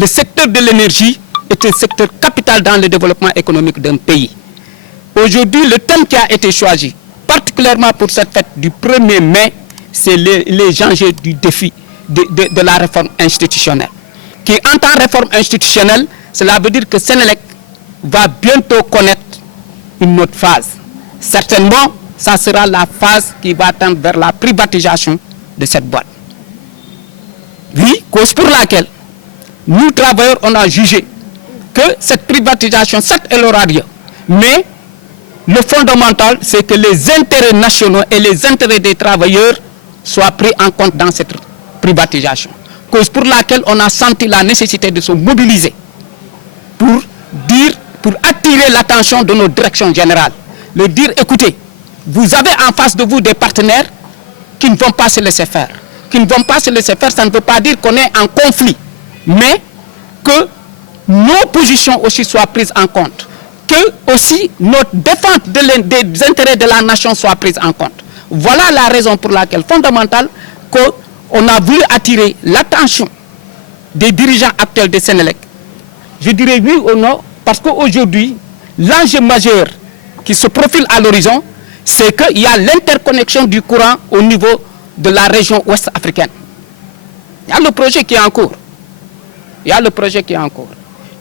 le secteur de l'énergie est un secteur capital dans le développement économique d'un pays. Aujourd'hui, le thème qui a été choisi, particulièrement pour cette fête du 1er mai, c'est les enjeux du défi de la réforme institutionnelle. Qui entend réforme institutionnelle, cela veut dire que Senelec va bientôt connaître une autre phase. Certainement, ça sera la phase qui va tendre vers la privatisation de cette boîte. Oui, cause pour laquelle nous, travailleurs, on a jugé que cette privatisation, certes, elle aura lieu, mais le fondamental, c'est que les intérêts nationaux et les intérêts des travailleurs soient pris en compte dans cette privatisation. Cause pour laquelle on a senti la nécessité de se mobiliser pour attirer l'attention de nos directions générales. Le dire, écoutez, vous avez en face de vous des partenaires qui ne vont pas se laisser faire. Qui ne vont pas se laisser faire, ça ne veut pas dire qu'on est en conflit, mais que nos positions aussi soient prises en compte. Que aussi notre défense des intérêts de la nation soit prise en compte. Voilà la raison pour laquelle, fondamentale, qu'on a voulu attirer l'attention des dirigeants actuels de Senelec. Je dirais oui ou non, parce qu'aujourd'hui, l'enjeu majeur qui se profile à l'horizon, c'est qu'il y a l'interconnexion du courant au niveau de la région ouest africaine. Il y a le projet qui est en cours.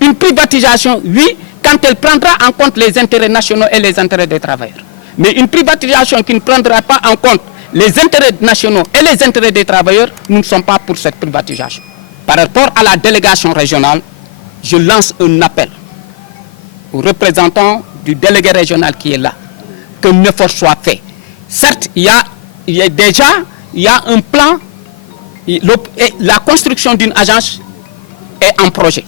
Une privatisation, oui, quand elle prendra en compte les intérêts nationaux et les intérêts des travailleurs. Mais une privatisation qui ne prendra pas en compte les intérêts nationaux et les intérêts des travailleurs, nous ne sommes pas pour cette privatisation. Par rapport à la délégation régionale, je lance un appel aux représentants du délégué régional qui est là, qu'un effort soit fait. Certes, il y a déjà un plan, la construction d'une agence est en projet.